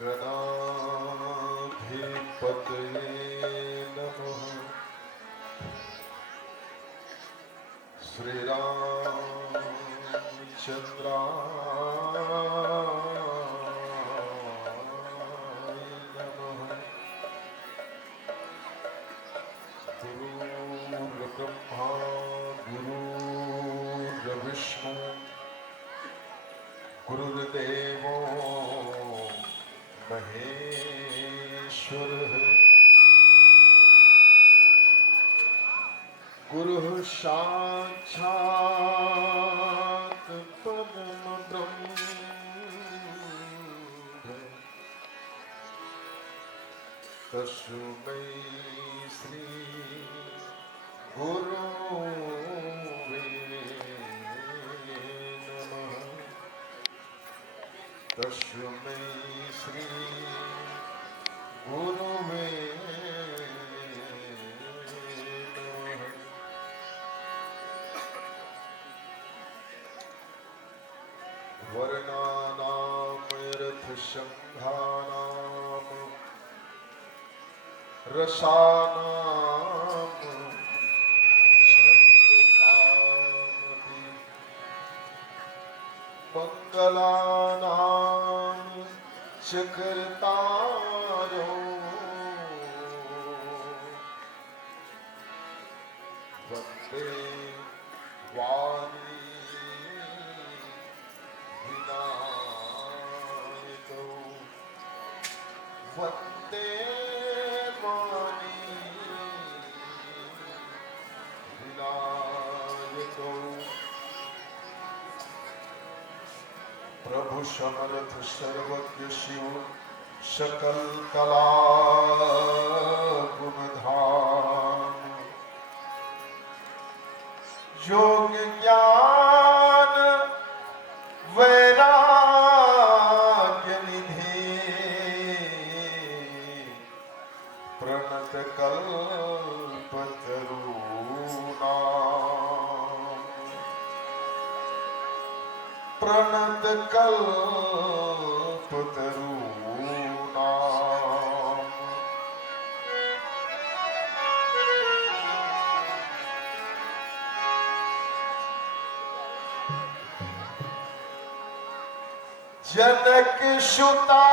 गणाधिपतये नमः। श्रीरामचन्द्राय नमः। गुरुर्ब्रह्मा गुरुर्विष्णु गुरुर्देवो महेश्वरः। गुरुः साक्षात् परमब्रह्म तस्मै श्री गुरुवे नमः। तस्मै श्री गुरुवे नमः। वर्णानामर्थसंघानां रसानां छन्दसामपि मङ्गलानां च कर्तारो वन्दे वाणी विनायकौ। वन्दे वाणी विनायकौ। प्रभु समर्थ सर्वज्ञ शिव सकल कला गुणधाम। योग ज्ञान वैराग्य निधि प्रणत कल्पतरूणाम। प्रणत कल्पतरूणाम। जनक सुता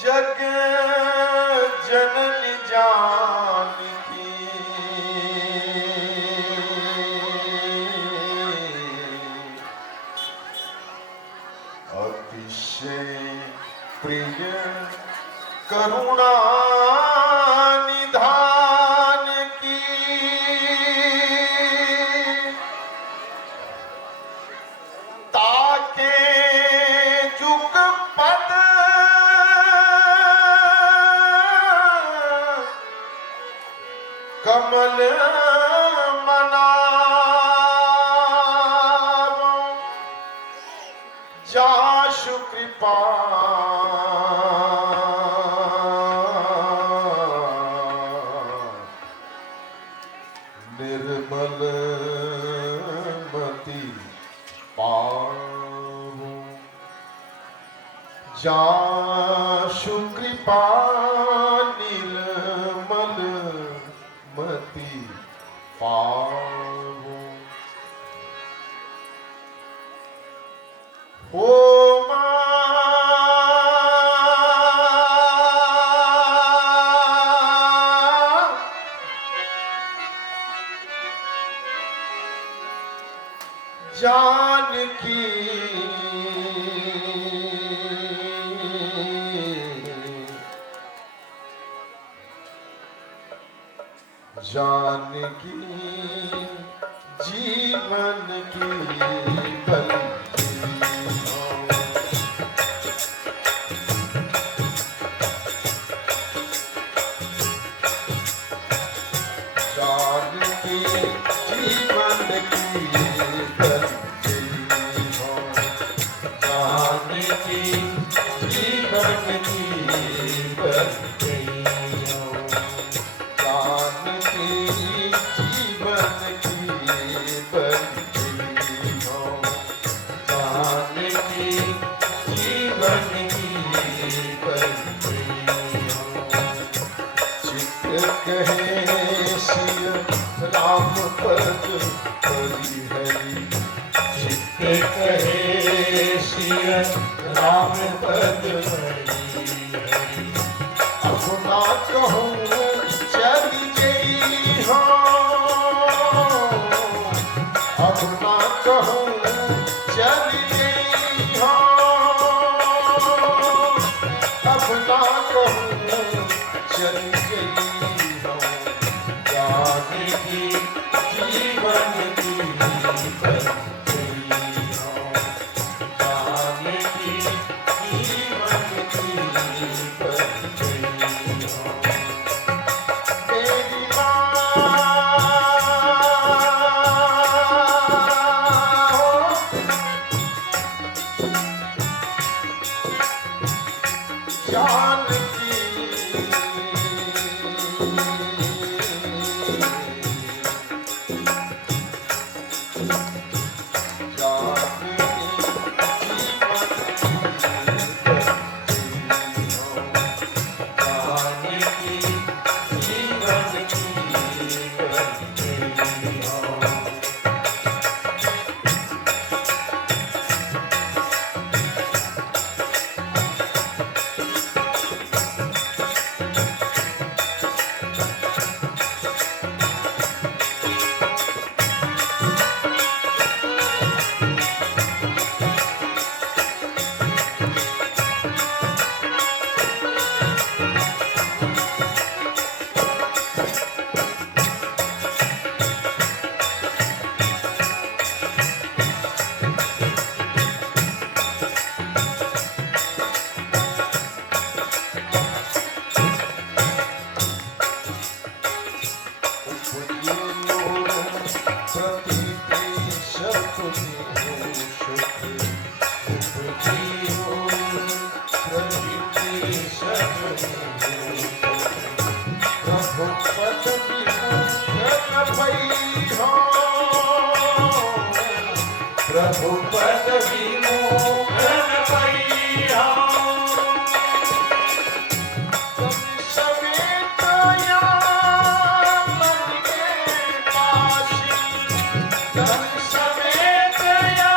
जग जननी जानकी। अतिशय प्रिय करुणा निधान की। ताके जुग पद कमल मनावो। जासु कृपा निर्मल मति पावो। जासु कृपा निर्मल मति पावो। ओ जानकी जानकी जीवन की बंसी हो। जानकी जीवन की बंसी हो। जानकी जीवन की बंसी हो। कहूँ चल गई हो जानकी जीवन की बन गई हो जानकी जीवन की बन गई हो मेरी प्रभु पद विमोह न पैया तुम समेत या मन के पासी तुम समेत या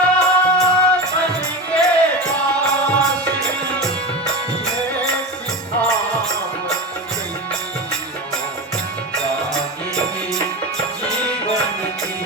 मन के पासी ये सिखावत गई जानकी जीवन की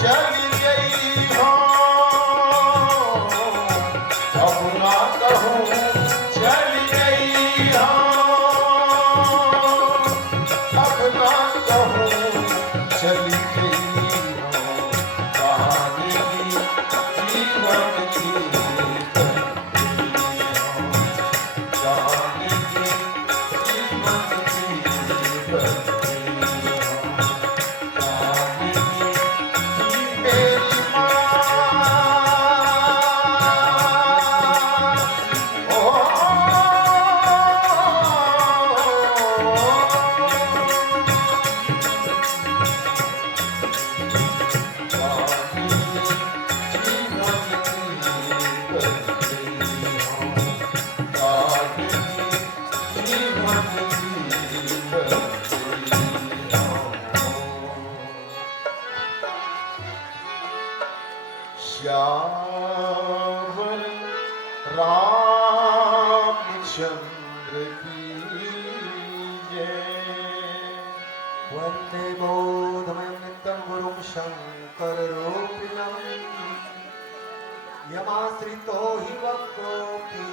चल गई हो सियावर रामचंद्र की जय। वंदे बोधमयं नित्यं गुरुं शङ्कररूपिणं यमाश्रितो हि वक्रोऽपि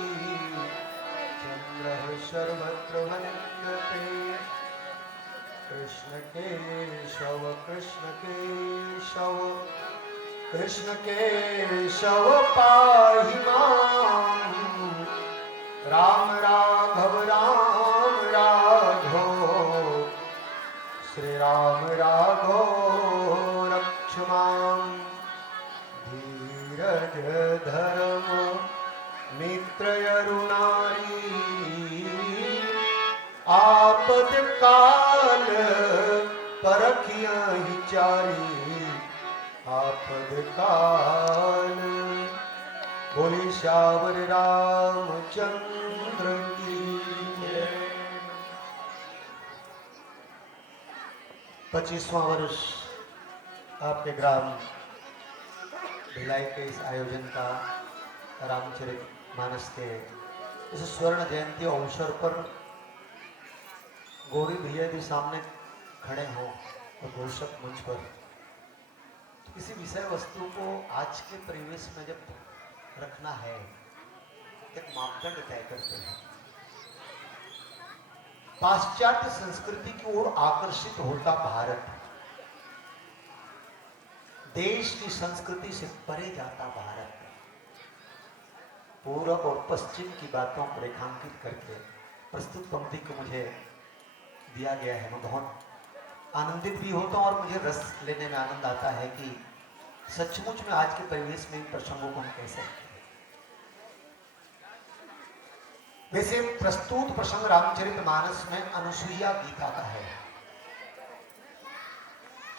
चन्द्रः सर्वत्र वन्दते। कृष्ण केशव कृष्ण केशव कृष्ण केशव पाहि मां। राम राघव श्री राम राघव रक्ष मां। धीरज धर्म मित्र अरुणारी आपद काल परखियाहि चारी। आपद काल बोले श्यावर रामचंद्र की जय। 25वां वर्ष आपके ग्राम भिलाई के इस आयोजन का रामचरितमानस के इस स्वर्ण जयंती अवसर पर गौरी भैया भी सामने खड़े हों और घोषक मंच पर किसी विषय वस्तु को आज के परिवेश में जब रखना है एक मापदंड तय करते हैं। पाश्चात्य संस्कृति की ओर आकर्षित होता भारत देश की संस्कृति से परे जाता भारत पूर्व और पश्चिम की बातों को रेखांकित करके प्रस्तुत पंक्ति को मुझे दिया गया है। मैं बहुत आनंदित भी होता हूं और मुझे रस लेने में आनंद आता है कि सचमुच में आज के परिवेश में इन प्रसंगों को हम कैसे रखें। वैसे प्रस्तुत प्रसंग रामचरितमानस में अनुसुईया गीता का है।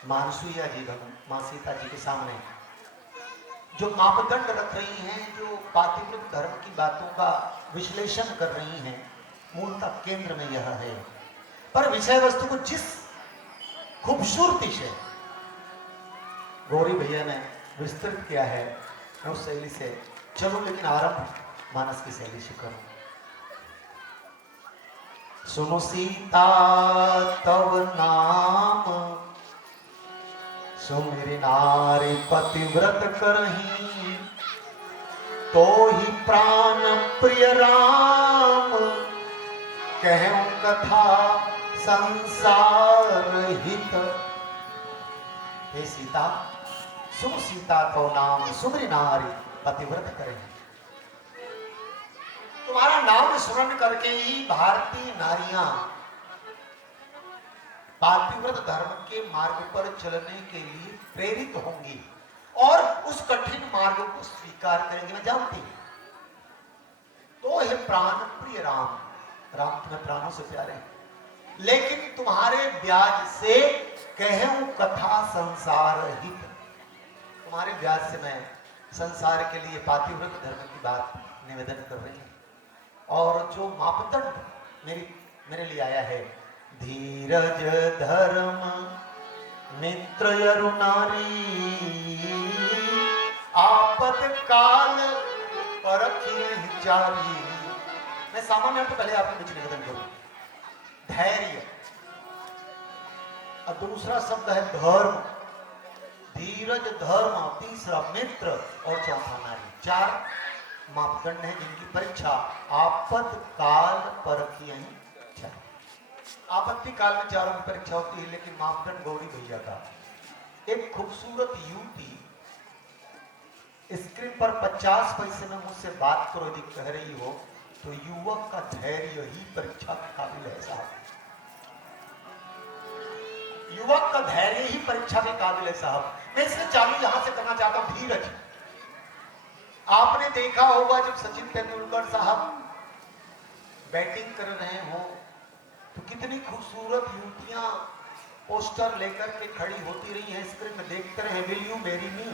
मानसूया जी मां सीता जी के सामने जो मापदंड रख रही हैं, जो पातिव्रत धर्म की बातों का विश्लेषण कर रही हैं, मूलतः केंद्र में यह है। पर विषय वस्तु को जिस खूबसूरती से गौरी भैया ने विस्तृत किया है, मैं उस शैली से चलूं, लेकिन आरंभ मानस की शैली से करूं। सुनो सीता तव नाम सुमिरि नारी पतिव्रत करही। तो ही प्राण प्रिय राम कहूं कथा संसार हित। हे सीता सुन सीता तो नाम सुमिरि नारी पतिव्रत करही। तुम्हारा नाम स्मरण करके ही भारतीय नारियां पातिव्रत धर्म के मार्ग पर चलने के लिए प्रेरित होंगी और उस कठिन मार्ग को स्वीकार करेंगे। मैं जानती हूं। तो हे प्राण प्रिय राम, राम तुम्हें प्राणों से प्यारे हैं, लेकिन तुम्हारे ब्याज से कहूं कथा संसार हित। तुम्हारे ब्याज से मैं संसार के लिए पातिव्रत धर्म की बात निवेदन कर रही हूं। और जो मापदंड मेरे लिए आया है, धीरज धर्म मित्र अरुणारी आपद काल परखियाहि चारी। मैं सामान्य तो पहले आपके बीच निवेदन करूं, धैर्य और दूसरा शब्द है धर्म, धीरज धर्म, तीसरा मित्र और चौथा नारी। 4 मापदंड है जिनकी परीक्षा आपद काल परखियाहि चारी। आपत्ति काल में चारों की परीक्षा होती है, लेकिन मापदंड गौरी भैया का। एक खूबसूरत युवती स्क्रीन पर 50 पैसे में मुझसे बात करो यदि कह रही हो तो युवक का धैर्य ही परीक्षा के काबिल है साहब। युवक का धैर्य ही परीक्षा के काबिल है साहब। मैं इससे चालू यहां से करना चाहता हूं धीरज। आपने देखा होगा जब सचिन तेंदुलकर साहब बैटिंग कर रहे हो तो कितनी खूबसूरत युवतियां पोस्टर लेकर के खड़ी होती रही हैं, स्क्रीन में देखते रहे, विल यू मैरी मी,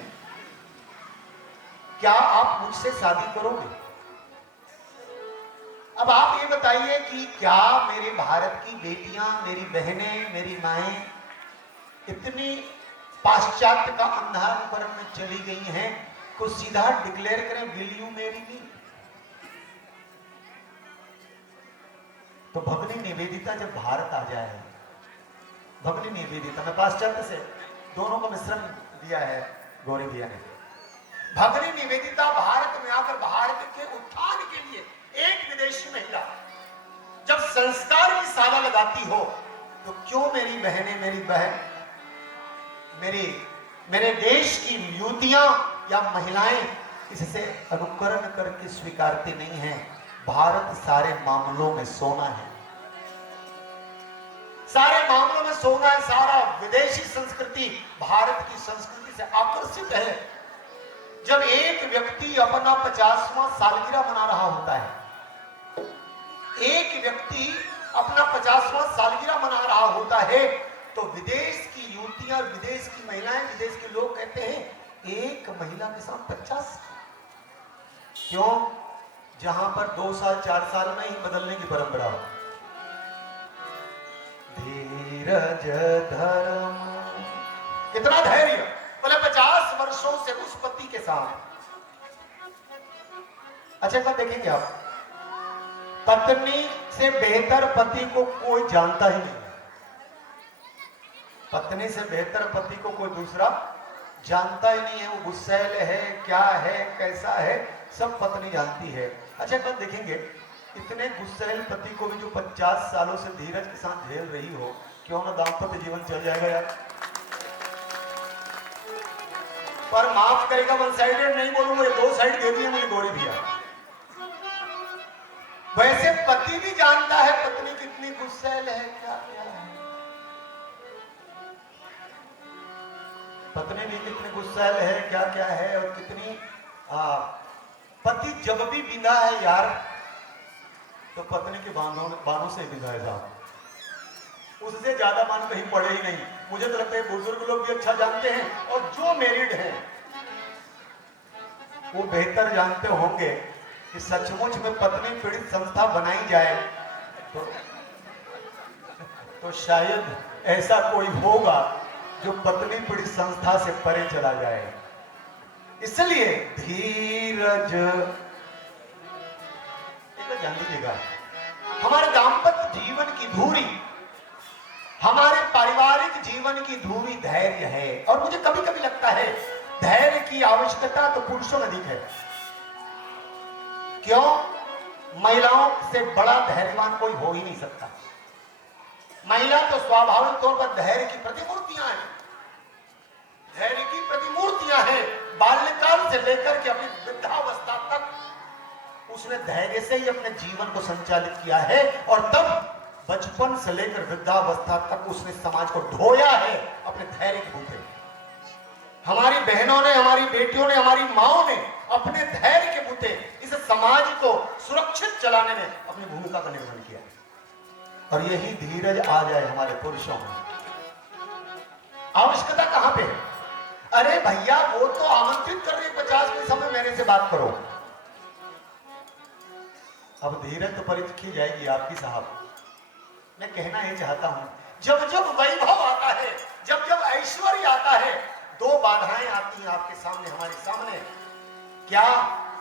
क्या आप मुझसे शादी करोगे? अब आप ये बताइए कि क्या मेरे भारत की बेटियां, मेरी बहनें, मेरी माएं इतनी पाश्चात्य का अंधानुकरण में चली गई हैं को सीधा डिक्लेयर करें विल यू मैरी मी। तो भगनी निवेदिता जब भारत आ जाए, भगनी निवेदिता में पाश्चात्य से दोनों का मिश्रण दिया है गौरी भैया ने। भगनी निवेदिता भारत में आकर भारत के उत्थान के लिए एक विदेशी महिला जब संस्कार की साला लगाती हो, तो क्यों मेरी बहनें, मेरी बहन, मेरे देश की युवतियां या महिलाएं इससे अनुकरण करके स्वीकारती नहीं है। भारत सारे मामलों में सोना है, सारे मामलों में सोना है। सारा विदेशी संस्कृति भारत की संस्कृति से आकर्षित है। जब एक व्यक्ति अपना 50वां सालगिरह मना रहा होता है, एक व्यक्ति अपना 50वां सालगिरह मना रहा होता है, तो विदेश की युवतियां, विदेश की महिलाएं, विदेश के लोग कहते हैं एक महिला के साथ 50। क्यों? जहां पर 2 साल 4 साल में ही बदलने की परंपरा हो। धीरज धर्म, कितना धैर्य, बोले 50 वर्षों से उस पति के साथ। अच्छा बात देखेंगे आप, पत्नी से बेहतर पति को कोई जानता ही नहीं। पत्नी से बेहतर पति को कोई दूसरा जानता ही नहीं है। वो गुस्सैल है, क्या है, कैसा है, सब पत्नी जानती है। अच्छा बात देखेंगे, इतने गुस्सैल पति को भी जो 50 सालों से धीरज के साथ झेल रही हो, क्यों ना दाम्पत्य जीवन चल जाएगा यार। पर माफ करेगा, वन साइडेड नहीं बोलूंगा, 2 साइड दे दिए मुझे गौरी भैया। वैसे पति भी जानता है पत्नी कितनी गुस्सैल है, क्या क्या है। पत्नी भी कितनी गुस्सैल है, क्या क्या है, और कितनी पति जब भी बिंदा है यार, तो पत्नी के बानों से बिंदा है साहब। उससे ज्यादा मान कहीं पड़े ही नहीं। मुझे तो लगता है बुजुर्ग लोग भी अच्छा जानते हैं, और जो मैरिड हैं वो बेहतर जानते होंगे कि सचमुच में पत्नी पीड़ित संस्था बनाई जाए तो शायद ऐसा कोई होगा जो पत्नी पीड़ित संस्था से परे चला जाए। इसलिए धीरज, जान लीजिएगा, हमारे दाम्पत्य जीवन की धुरी, हमारे पारिवारिक जीवन की धुरी धैर्य है। और मुझे कभी कभी लगता है धैर्य की आवश्यकता तो पुरुषों में अधिक है। क्यों? महिलाओं से बड़ा धैर्यवान कोई हो ही नहीं सकता। महिला तो स्वाभाविक तौर पर धैर्य की प्रतिमूर्तियां हैं, धैर्य की प्रतिमूर्तियां हैं। बाल्यकाल से लेकर के अपनी वृद्धावस्था तक उसने धैर्य से ही अपने जीवन को संचालित किया है, और तब बचपन से लेकर वृद्धावस्था तक उसने समाज को ढोया है अपने धैर्य के बूते। हमारी बहनों ने, हमारी बेटियों ने, हमारी माओ ने अपने धैर्य के बूते इस समाज को सुरक्षित चलाने में अपनी भूमिका का निर्वहन किया। और यही धीरज आ जाए हमारे पुरुषों में। आवश्यकता कहां पे है? अरे भैया, वो तो आमंत्रित कर रही 50 के समय मेरे से बात करो। अब धीरज तो परीक्षी जाएगी आपकी साहब। मैं कहना ही चाहता हूं, जब जब वैभव आता है, जब जब ऐश्वर्य आता है, 2 बाधाएं आती हैं आपके सामने, हमारे सामने। क्या?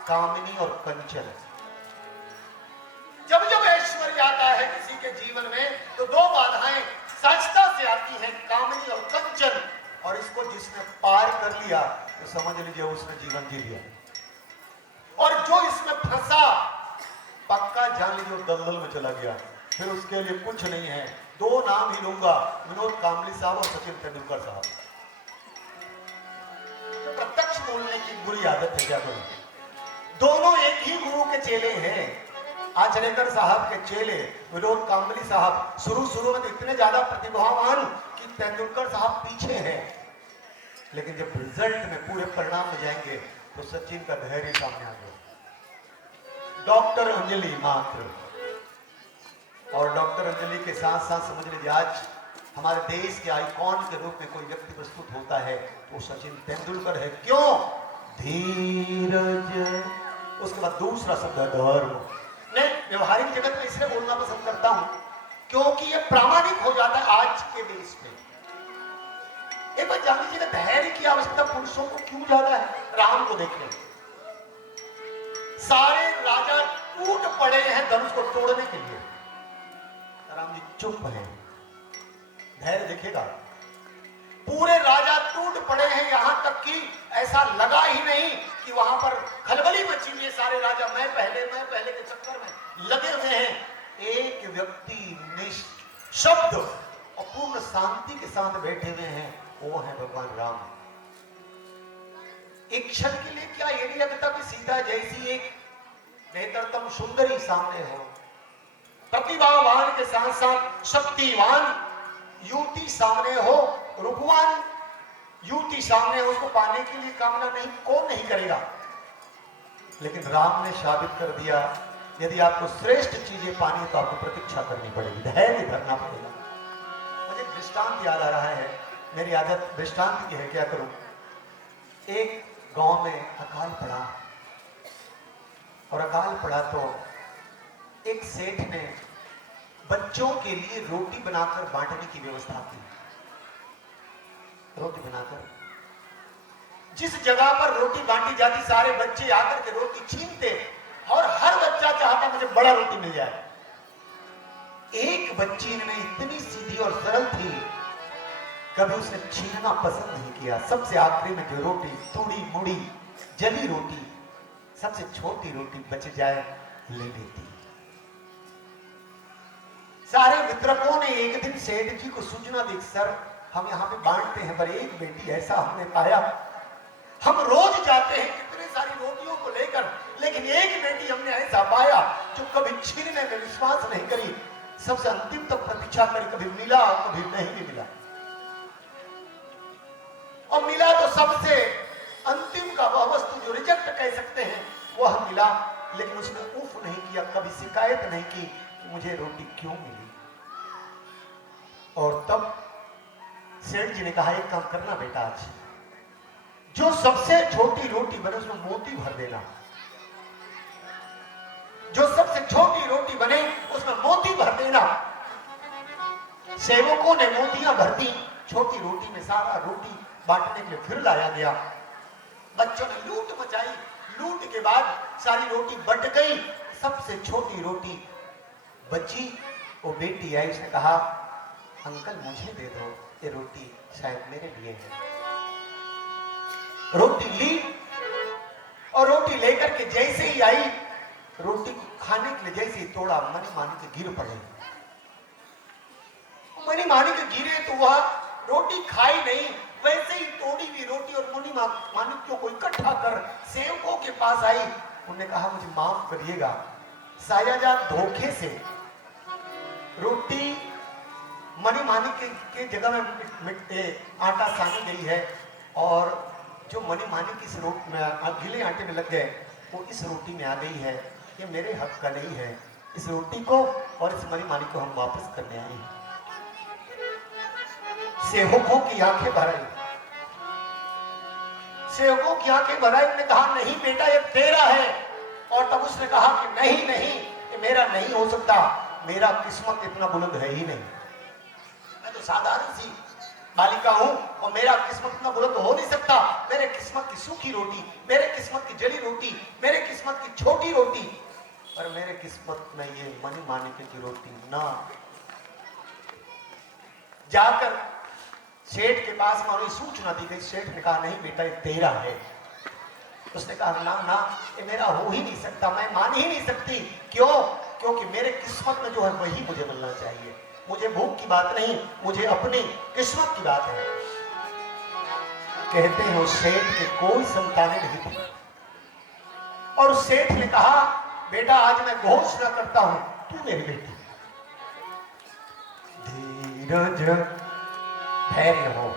कामिनी और कंचन। जब जब ऐश्वर्य आता है किसी के जीवन में, तो 2 बाधाएं सहजता से आती हैं, कामिनी और कंचन। और इसको जिसने पार कर लिया तो समझ लीजिए उसने जीवन जी लिया। और जो इसमें फंसा, पक्का जान लीजिए दलदल में चला गया, फिर उसके लिए कुछ नहीं है। 2 नाम ही लूंगा, विनोद कांबली साहब और सचिन तेंदुलकर साहब। तो प्रत्यक्ष बोलने की बुरी आदत है, क्या करूं। दोनों एक ही गुरु के चेले हैं। आचरेकर साहब के चेले विनोद कांबली साहब शुरू में तो इतने ज्यादा प्रतिभावान कि तेंदुलकर साहब पीछे हैं, लेकिन जब रिजल्ट में पूरे परिणाम में जाएंगे तो सचिन का धैर्य सामने आ गया। डॉक्टर अंजलि मात्र, और डॉक्टर अंजलि के साथ साथ समझ लीजिए आज हमारे देश के आइकॉन के रूप में कोई व्यक्ति प्रस्तुत होता है तो सचिन तेंदुलकर है। क्यों? धीरज। उसके बाद दूसरा शब्द है धर्म। मैं व्यवहारिक जगत में इसलिए बोलना पसंद करता हूं क्योंकि यह प्रामाणिक हो जाता है आज के देश में। एक बात जान लीजिएगा, धैर्य की आवश्यकता पुरुषों को क्यों ज्यादा है। राम को देखने। सारे राजा टूट पड़े हैं धनुष को तोड़ने के लिए, राम जी चुप हैं, धैर्य दिखेगा। पूरे राजा टूट पड़े हैं, यहां तक कि ऐसा लगा ही नहीं कि वहां पर खलबली मची हुई है। सारे राजा मैं पहले के चक्कर में लगे हुए हैं। एक व्यक्ति निशब्द और पूर्ण शांति के साथ बैठे हुए हैं, वो है भगवान राम। एक क्षण के लिए क्या ये नहीं लगता कि सीता जैसी एक नेत्रतम सुंदरी सामने हो, प्रतिभावान के साथ साथ शक्तिवान युवती सामने हो, रूपवान युवती सामने हो, उसको पाने के लिए कामना नहीं, कौन नहीं करेगा। लेकिन राम ने साबित कर दिया, यदि आपको श्रेष्ठ चीजें पानी है तो आपको प्रतीक्षा करनी पड़ेगी, धैर्य धरना पड़ेगा। मुझे दृष्टांत याद आ रहा है, मेरी आदत दृष्टांत की है, क्या करूं। एक गांव में अकाल पड़ा, और अकाल पड़ा तो एक सेठ ने बच्चों के लिए रोटी बनाकर बांटने की व्यवस्था की। रोटी बनाकर जिस जगह पर रोटी बांटी जाती, सारे बच्चे आकर के रोटी छीनते और हर बच्चा चाहता मुझे बड़ा रोटी मिल जाए। एक बच्ची ने इतनी सीधी और सरल थी, कभी उसने छीनना पसंद नहीं किया। सबसे आखिरी में जो रोटी, थोड़ी मुड़ी जली रोटी, सबसे छोटी रोटी बच जाए, ले लेती। सारे वितरकों ने एक दिन सेठ जी को सूचना दी, सर हम यहाँ पे बांटते हैं, पर एक बेटी ऐसा हमने पाया, हम रोज जाते हैं कितने सारी रोटियों को लेकर, लेकिन एक बेटी हमने ऐसा पाया जो कभी छीनने में विश्वास नहीं करी, सबसे अंतिम तक प्रतीक्षा करी, कभी मिला कभी नहीं भी मिला, और मिला तो सबसे अंतिम का वह वस्तु जो रिजेक्ट कह सकते हैं वह मिला, लेकिन उसने उफ नहीं किया, कभी शिकायत नहीं की कि मुझे रोटी क्यों मिली। और तब सेठ जी ने कहा, एक काम करना बेटा, आज जो सबसे छोटी रोटी बने उसमें मोती भर देना, जो सबसे छोटी रोटी बने उसमें मोती भर देना। सेवकों ने मोतियां भर दी छोटी रोटी में, सारा रोटी बांटने के लिए फिर लाया गया। बच्चों ने लूट मचाई, लूट के बाद सारी रोटी बट गई, सबसे छोटी रोटी बची। वो बेटी आई, उसने कहा, अंकल मुझे दे दो, ये रोटी शायद मेरे लिए है। रोटी ली, और रोटी लेकर के जैसे ही आई, रोटी को खाने के लिए जैसे ही तोड़ा, मनी मानी के गिर पड़े। मनी मानी के गिरे तो वह रोटी खाई नहीं, वैसे ही तोड़ी हुई रोटी और मुनि माणिक्यों को इकट्ठा कर सेवकों के पास आई। उन्होंने कहा, मुझे माफ करिएगा, सायाजाद धोखे से रोटी मनी माणिक्य के जगह में आटा सानी गई है, और जो मनी माणिक्य इस रोटी में गीले आटे में लग गए, वो इस रोटी में आ गई है, ये मेरे हक का नहीं है। इस रोटी को और इस मनी माणिक्य को हम वापस करने आए हैं। सेवकों की आंखें भर आई, सेवकों की आंखें भर आई। उन्होंने कहा, नहीं बेटा ये तेरा है। और तब उसने कहा कि नहीं नहीं, ये मेरा नहीं हो सकता, मेरा किस्मत इतना बुलंद है ही नहीं, मैं तो साधारण सी बालिका हूं और मेरा किस्मत इतना बुलंद हो नहीं सकता। मेरे किस्मत की सूखी रोटी, मेरे किस्मत की जली रोटी, मेरे किस्मत की छोटी रोटी, पर मेरे किस्मत में ये मनी माणिक्य की रोटी ना। जाकर सेठ के पास में सूचना दी गई। सेठ ने कहा, नहीं बेटा ये तेरा है। उसने कहा, ना ना, ये मेरा हो ही नहीं सकता, मैं मान ही नहीं सकती। क्यों? क्योंकि मेरे किस्मत में जो है वही मुझे मिलना चाहिए। मुझे भूख की बात नहीं, मुझे अपनी किस्मत की बात है। कहते हैं उस सेठ के कोई संतानें नहीं थी, और उस सेठ ने कहा, बेटा आज मैं घोषणा करता हूं, तू मेरी बेटी। धीरज, धैर्य हो,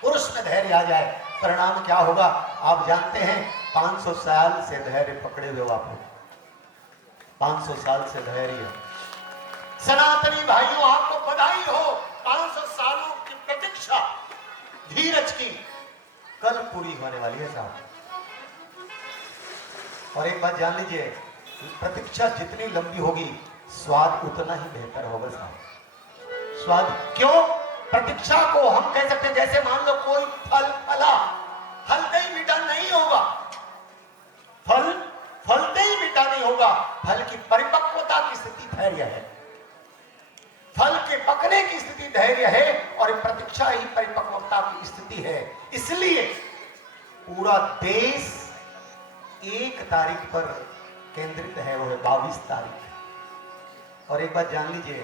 पुरुष में धैर्य आ जाए, परिणाम क्या होगा आप जानते हैं। 500 साल से धैर्य पकड़े हुए आप हो, 500 साल से धैर्य। सनातनी भाइयों आपको बधाई हो, 500 सालों की प्रतीक्षा धीरज की कल पूरी होने वाली है साहब। और एक बात जान लीजिए, प्रतीक्षा जितनी लंबी होगी स्वाद उतना ही बेहतर होगा साहब। स्वाद क्यों? प्रतीक्षा को हम कह सकते हैं जैसे मान लो कोई फल फला, हल्दी मीठा नहीं पूरा देश एक तारीख पर केंद्रित है, वो है 22 तारीख। और एक बात जान लीजिए,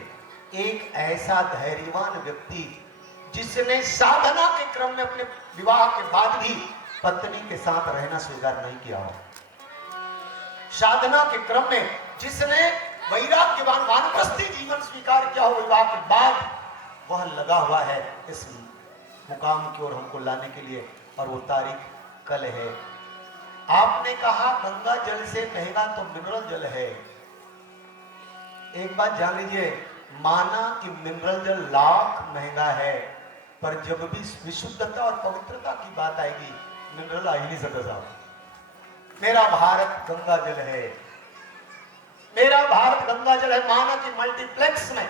एक ऐसा धैर्यवान व्यक्ति जिसने साधना के क्रम में अपने विवाह के बाद भी पत्नी के साथ रहना स्वीकार नहीं किया हो, साधना के क्रम में जिसने वैराग्यवान वानप्रस्थी जीवन स्वीकार किया हो विवाह के बाद, वह लगा हुआ है इस मुकाम की ओर हमको लाने के लिए। और वो तारीख कल है। आपने कहा गंगा जल से महंगा तो मिनरल जल है। एक बात जान लीजिए, माना कि मिनरल जल लाख महंगा है, पर जब भी विशुद्धता और पवित्रता की बात आएगी, मिनरल आ ही नहीं सकता साहब। मेरा भारत गंगा जल है, मेरा भारत गंगा जल है। माना कि मल्टीप्लेक्स में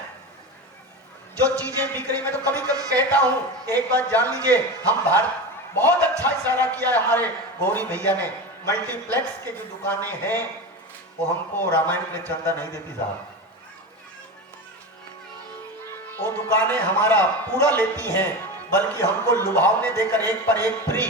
जो चीजें बिक रही, मैं तो कभी कभी कहता हूं, एक बात जान लीजिए, हम भारत, बहुत अच्छा इशारा किया है हमारे गौरी भैया ने, मल्टीप्लेक्स के जो दुकानें हैं वो हमको रामायण के लिए चंदा नहीं देती साहब। वो दुकानें हमारा पूरा लेती हैं, बल्कि हमको लुभावने देकर एक पर एक फ्री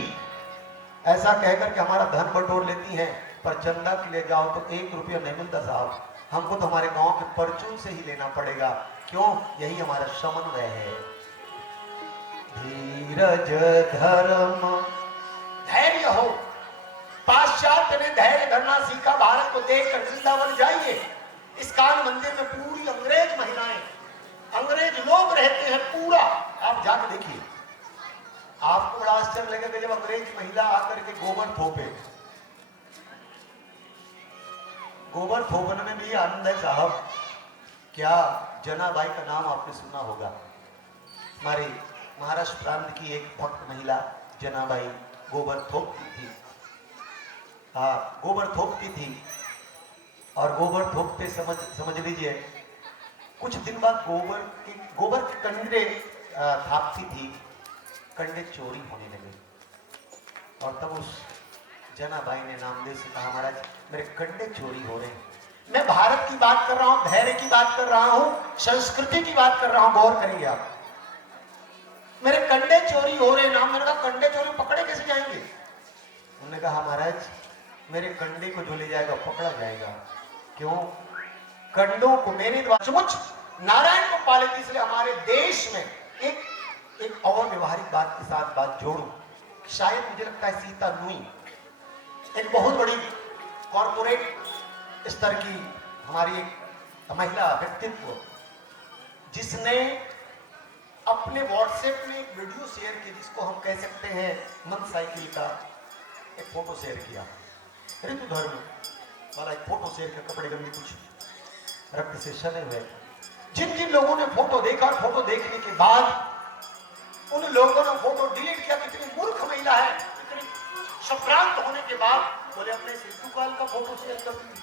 ऐसा कहकर के हमारा धन बटोर लेती हैं। पर चंदा के लिए जाओ तो 1 रुपया नहीं मिलता साहब। हमको तो हमारे गांव के परचून से ही लेना पड़ेगा। क्यों? यही हमारा समन्वय है। धीरज धर्म धैर्य हो। पाश्चात्य ने धैर्य धरना सीखा। भारत को देखकर वृंदावन जाइए, इस्कॉन मंदिर में पूरी अंग्रेज महिलाएं, अंग्रेज लोग रहते हैं पूरा। आप जाकर देखिए, आपको बड़ा आश्चर्य लगेगा जब अंग्रेज महिला आकर के गोबर थोपे। गोबर थोपने में भी आनंद है साहब। क्या जनाबाई का नाम आपने सुना होगा? हमारे महाराष्ट्र प्रांत की एक भक्त महिला जनाबाई गोबर थोपती थी। हाँ, गोबर थोपती थी। और गोबर थोपते समझ लीजिए कुछ दिन बाद गोबर के कंडे थापती थी, कंडे चोरी होने लगे। और तब उस जनाबाई ने नामदेव से कहा, महाराज मेरे कंडे चोरी हो रहे हैं। मैं भारत की बात कर रहा हूं, धैर्य की बात कर रहा हूं, संस्कृति की बात कर रहा हूं, गौर करेंगे आप। मेरे कंडे चोरी हो रहे नाम। मैंने कहा कंडे चोरी पकड़े कैसे जाएंगे? उन्होंने कहा महाराज मेरे कंडे को जो ले जाएगा पकड़ा जाएगा। क्यों? कंडों को मेरे द्वारा समुच नारायण को पाले। इसलिए हमारे देश में एक और व्यवहारिक बात के साथ बात जोड़ूं। शायद मुझे लगता है सीता नुई एक बहुत बड़ी कॉर्पोरेट स्तर की हमारी एक महिला व्यक्तित्व, जिसने अपने व्हाट्सएप में एक वीडियो शेयर की, जिसको हम कह सकते हैं मन साइकिल का एक फोटो शेयर किया। ऋतु धर्म वाला एक फोटो शेयर किया, कपड़े गंदे कुछ रक्त से सने हुए। जिन जिन लोगों ने फोटो देखा, फोटो देखने के बाद उन लोगों ने फोटो डिलीट किया। कितनी मूर्ख महिला है, कितनी संभ्रांत होने के बाद बोले अपने ऋतुकाल का फोटो शेयर कर दिया,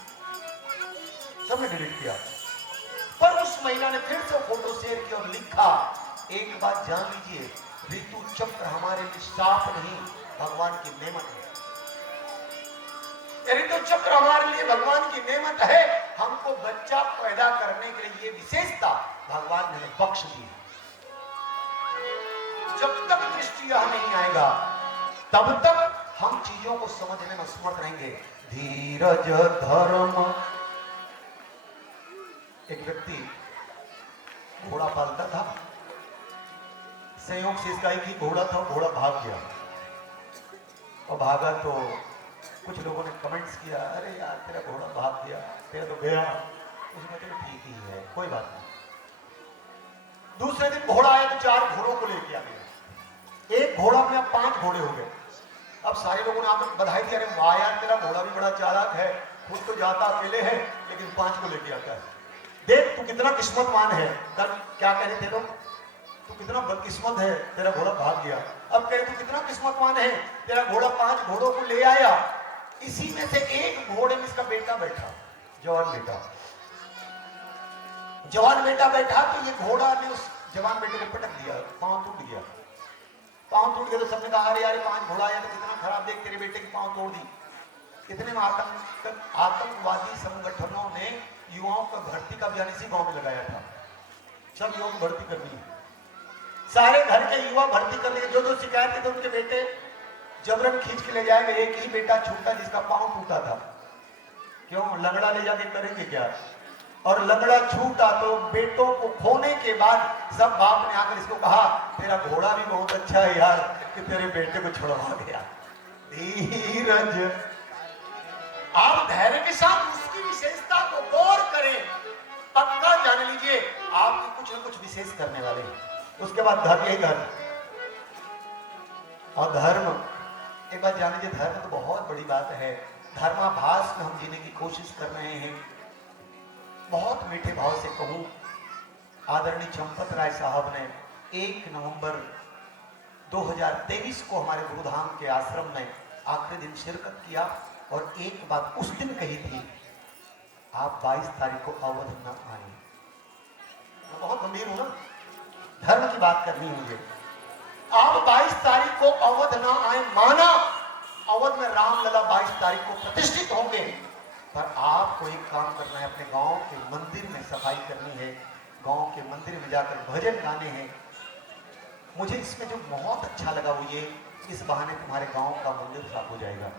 सबने डिलीट किया। पर उस महिला ने फिर से फोटो शेयर किया और लिखा, एक बात जान लीजिए, ऋतु चक्र हमारे लिए श्राप नहीं, भगवान की नेमत है। ऋतु चक्र हमारे लिए भगवान की नेमत है। हमको बच्चा पैदा करने के लिए ये विशेषता भगवान ने बख्श दी। जब तक दृष्टि यह नहीं आएगा तब तक हम चीजों को समझने में समर्थ रहेंगे। धीरज धर्म। एक व्यक्ति घोड़ा पालता था, संयोग से इसका एक ही घोड़ा था, घोड़ा भाग गया। और भागा तो कुछ लोगों ने कमेंट्स किया, अरे यार तेरा घोड़ा भाग गया, तेरा तो गया। उसने कहा ठीक ही है, कोई बात नहीं। दूसरे दिन घोड़ा आया तो 4 घोड़ों को लेके आ गया। एक घोड़ा में अब 5 घोड़े हो गए। अब सारे लोगों ने आकर बधाई दी, अरे वाह यार तेरा घोड़ा भी बड़ा चालाक है, खुद तो जाता अकेले है लेकिन 5 को लेके आता है। देख तू कितना किस्मतवान है। कल क्या कह रहे थे लोग, तू कितना बदकिस्मत है, तेरा घोड़ा भाग गया। अब कहे तू कितना किस्मतवान है, तेरा घोड़ा 5 घोड़ों को ले आया। इसी में से एक घोड़े में इसका बेटा बैठा, जवान बेटा। जवान बेटा बैठा तो ये घोड़ा ने उस जवान बेटे को पटक दिया, पांव टूट गया। पांव टूट गया तो सबने कहा अरे यार 5 घोड़ा आया तो कितना खराब, देख तेरे बेटे की पांव तोड़ दी। इतने में आतंकवादी संगठनों ने युवाओं का भर्ती का अभियान इसी गांव में लगाया था। सब युवाओं को भर्ती करनी है, सारे घर के युवा भर्ती करने के। जो शिकायत थे उनके बेटे जबरन खींच के ले जाएंगे। एक ही बेटा छूटा जिसका पांव टूटा था, क्यों लंगड़ा ले जाके करेंगे क्या? और लंगड़ा छूटा तो बेटों को खोने के बाद सब बाप ने आकर इसको कहा तेरा घोड़ा भी बहुत अच्छा है यार कि तेरे बेटे को छुड़वा गया। धीरज, आप धैर्य के साथ उसकी विशेषता को गौर करें, पक्का जान लीजिए आप कुछ न कुछ विशेष करने वाले हैं। उसके बाद धर्म, यही धर्म और धर्म, एक बात जान लीजिए, धर्म तो बहुत बड़ी बात है। धर्माभास में हम जीने की कोशिश कर रहे हैं। बहुत मीठे भाव से कहूं, आदरणीय चंपत राय साहब ने 1 नवंबर 2023 को हमारे गुरुधाम के आश्रम में आखिरी दिन शिरकत किया और एक बात उस दिन कही थी, आप 22 तारीख को अवध न आए। मैं बहुत गंभीर हूं ना, धर्म की बात करनी है मुझे। आप 22 तारीख को अवध न आए, माना अवध में रामलला 22 तारीख को प्रतिष्ठित होंगे, पर आपको एक काम करना है, अपने गांव के मंदिर में सफाई करनी है, गांव के मंदिर में जाकर भजन गाने हैं। मुझे इसमें जो बहुत अच्छा लगा वो ये, इस बहाने तुम्हारे गांव का मंदिर साफ हो जाएगा,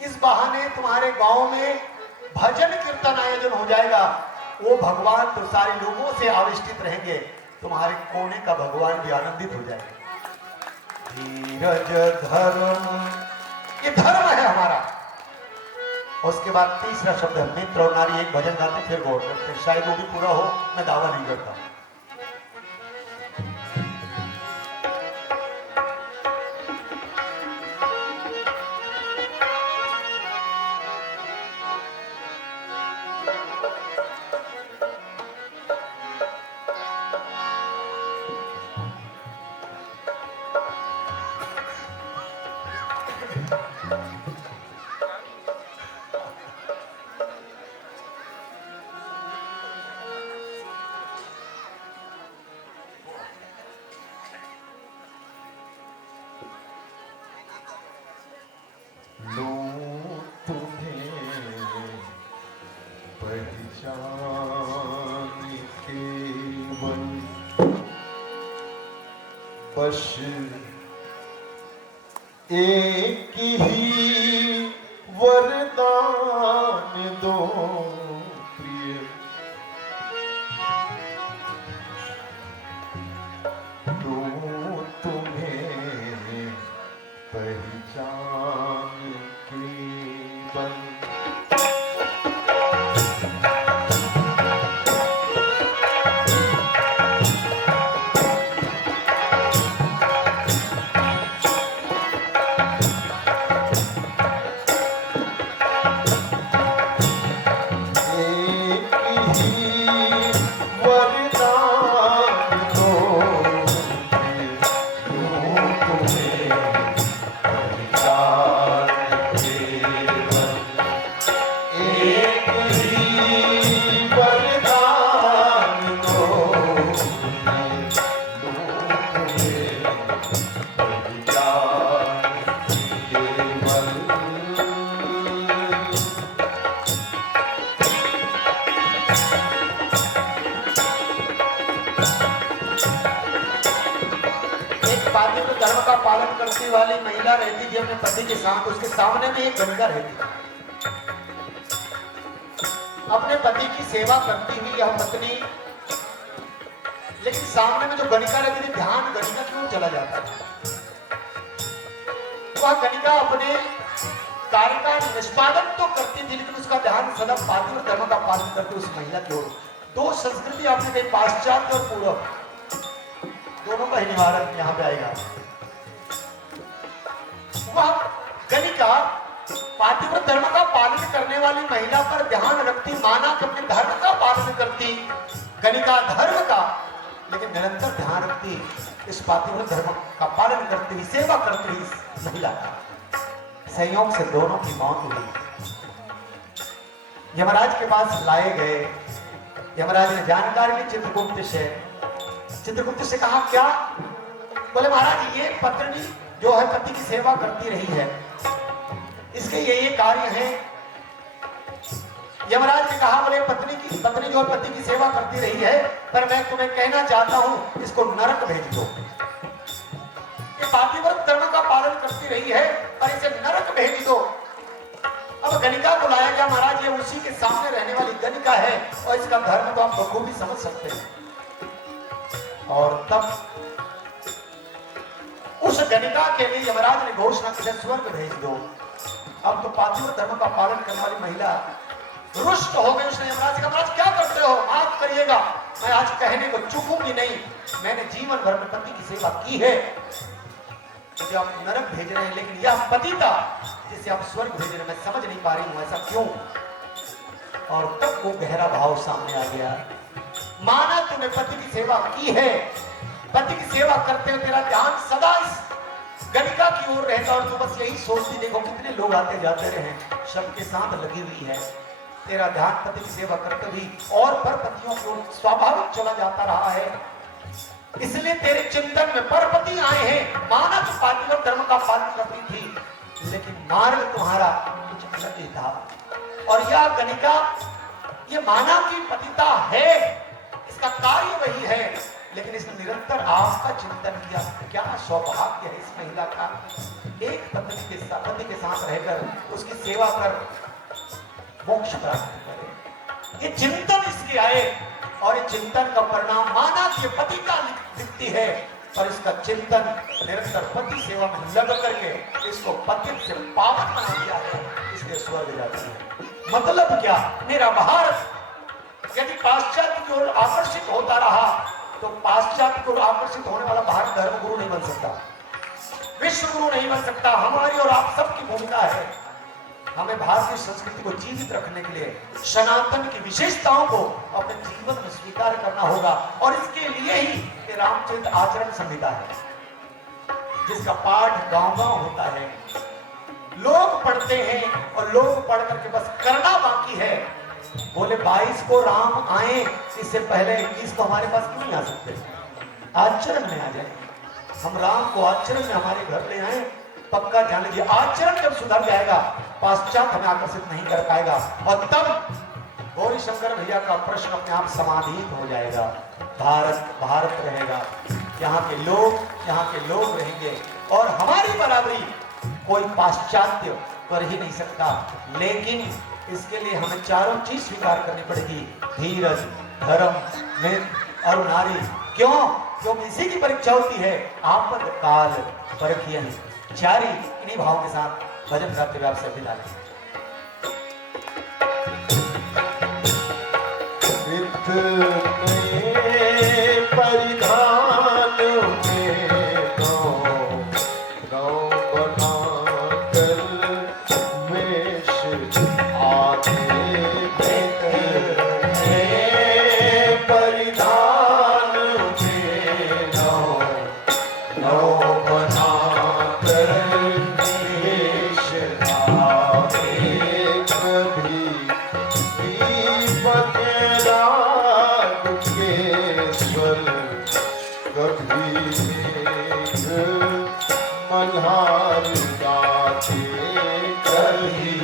इस बहाने तुम्हारे गांव में भजन कीर्तन आयोजन हो जाएगा। वो भगवान तो सारे लोगों से आविष्टित रहेंगे, तुम्हारे कोने का भगवान भी आनंदित हो जाएगा। धीरज धर्म, ये धर्म है हमारा। उसके बाद तीसरा शब्द है मित्र और नारी। एक भजन गाते फिर गौर करते, शायद वो भी पूरा हो, मैं दावा नहीं करता। बस एक ही वरदान दो प्रिय, लूं तुम्हें पहचान केवल। धर्म का पालन करने वाली महिला रहती थी अपने पति के साथ, उसके सामने में एक गणिका रहती थी। अपने पति की सेवा करती हुई यह पत्नी, लेकिन सामने में जो गणिका रहती थी, ध्यान गणिका क्यों चला जाता था? वह गणिका अपने कार्य का निष्पादन तो करती थी, लेकिन उसका ध्यान सदा पातिव्रत धर्म का पालन करते उस महिला की ओर। दो संस्कृति आपने कही, पाश्चात्य और पूर्व, दोनों का ही निवारण यहाँ पे आएगा। वह गणिका पातिव्रत धर्म का पालन करने वाली महिला पर ध्यान रखती, माना कि अपने धर्म का पालन करती गणिका धर्म का, लेकिन निरंतर ध्यान रखती इस पातिव्रत धर्म का पालन करती हुई, सेवा करती हुई इस महिला का। संयोग से दोनों की मौत हुई। यमराज के पास लाए गए। यमराज ने जानकारी ली चित्रगुप्त से। चित्रगुप्त से कहा क्या? बोले महाराज ये पत्नी जो है पति की सेवा करती रही है, इसके ये कार्य है। यमराज ने कहा बोले पत्नी जो पति की सेवा करती रही है, पर मैं तुम्हें कहना चाहता हूं इसको नरक भेज दो। ये पातिव्रत धर्म का पालन करती रही है और इसे नरक भेज दो। अब गणिका को लाया गया महाराज, ये उसी के सामने रहने वाली गणिका है और इसका धर्म तो आप बखूबी समझ सकते हैं। और तब उस गणिका के लिए यमराज ने घोषणा की स्वर्ग भेज दो। अब तो पातिव्रत धर्म का पालन करने वाली महिला रुष्ट हो गई। उसने यमराज से कहा, महाराज क्या करते हो, माफ करिएगा, मैं आज कहने को चूकूंगी नहीं। मैंने जीवन भर में पति की सेवा की है, मुझे आप नरक भेज रहे हैं, लेकिन यह पतिता जिसे आप स्वर्ग भेज रहे हैं, मैं समझ नहीं पा रही हूं ऐसा क्यों। और तब वो गहरा भाव सामने आ गया। माना तूने पति की सेवा की है, पति की सेवा करते हुए तेरा ध्यान सदा इस गणिका की ओर रहता और तू बस यही सोचती, देखो कितने लोग आते जाते रहे, सबके साथ लगी हुई है। तेरा ध्यान पति की सेवा करते हुए और पर पतियों की ओर स्वाभाविक चला जाता रहा है, इसलिए तेरे चिंतन में परपति आए हैं। माना तो पातिव्रत धर्म का पालन करती थी, लेकिन मार्ग तुम्हारा कुछ अलग ही था। और यह गणिका ये माना की पतिता है, इसका कार्य वही है, लेकिन इसने निरंतर आपका चिंतन किया। क्या सौभाग्य है इस महिला का, एक पति के साथ रहकर उसकी सेवा कर मोक्ष प्राप्त करे। ये चिंतन इसके आए और ये चिंतन का परिणाम माना कि पति का दिखती है, और इसका चिंतन निरंतर पति सेवा में लग करके इसको पति से पावन बना दिया है, इसलिए स्वर्ग जाती है। मतलब क्या, मेरा भारत यदि पाश्चात्य की ओर आकर्षित होता रहा तो पाश्चात्य की ओर आकर्षित होने वाला भारत धर्म गुरु नहीं बन सकता, विश्व गुरु नहीं बन सकता। हमारी और आप सबकी भूमिका है, हमें भारतीय संस्कृति को जीवित रखने के लिए सनातन की विशेषताओं को अपने जीवन में स्वीकार करना होगा। और इसके लिए ही रामचरित आचरण संहिता है, जिसका पाठ गांव-गांव होता है, लोग पढ़ते हैं और लोग पढ़ करके बस करना बाकी है। बोले 22 को राम आए, इससे पहले 21 को हमारे पास क्यों नहीं आ सकते, आचरण में आ जाए। हम राम को आचरण में हमारे घर ले आए, पक्का जान लीजिए आचरण जब सुधर जाएगा, पाश्चात्य हमें आकर्षित नहीं कर पाएगा, और तब गौरी शंकर भैया का प्रश्न अपने आप समाधित हो जाएगा। भारत भारत रहेगा, यहाँ के लोग रहेंगे, और हमारी बराबरी कोई पाश्चात्य कर ही नहीं सकता। लेकिन इसके लिए हमें चारों चीज स्वीकार करनी पड़ेगी, धीरज, धर्म, मित्र और नारी। क्यों? क्योंकि इसी की परीक्षा होती है, आपद काल परखियन। चारी इन्हीं भाव के साथ भजन गाते हुए आपसे विदा लें। परिधान में गाँव बना कर वेश आते परिधान में गाँव बना कर वेश आते कभी दीपक राग के स्वर, कभी मेघ मल्हार गाते, कभी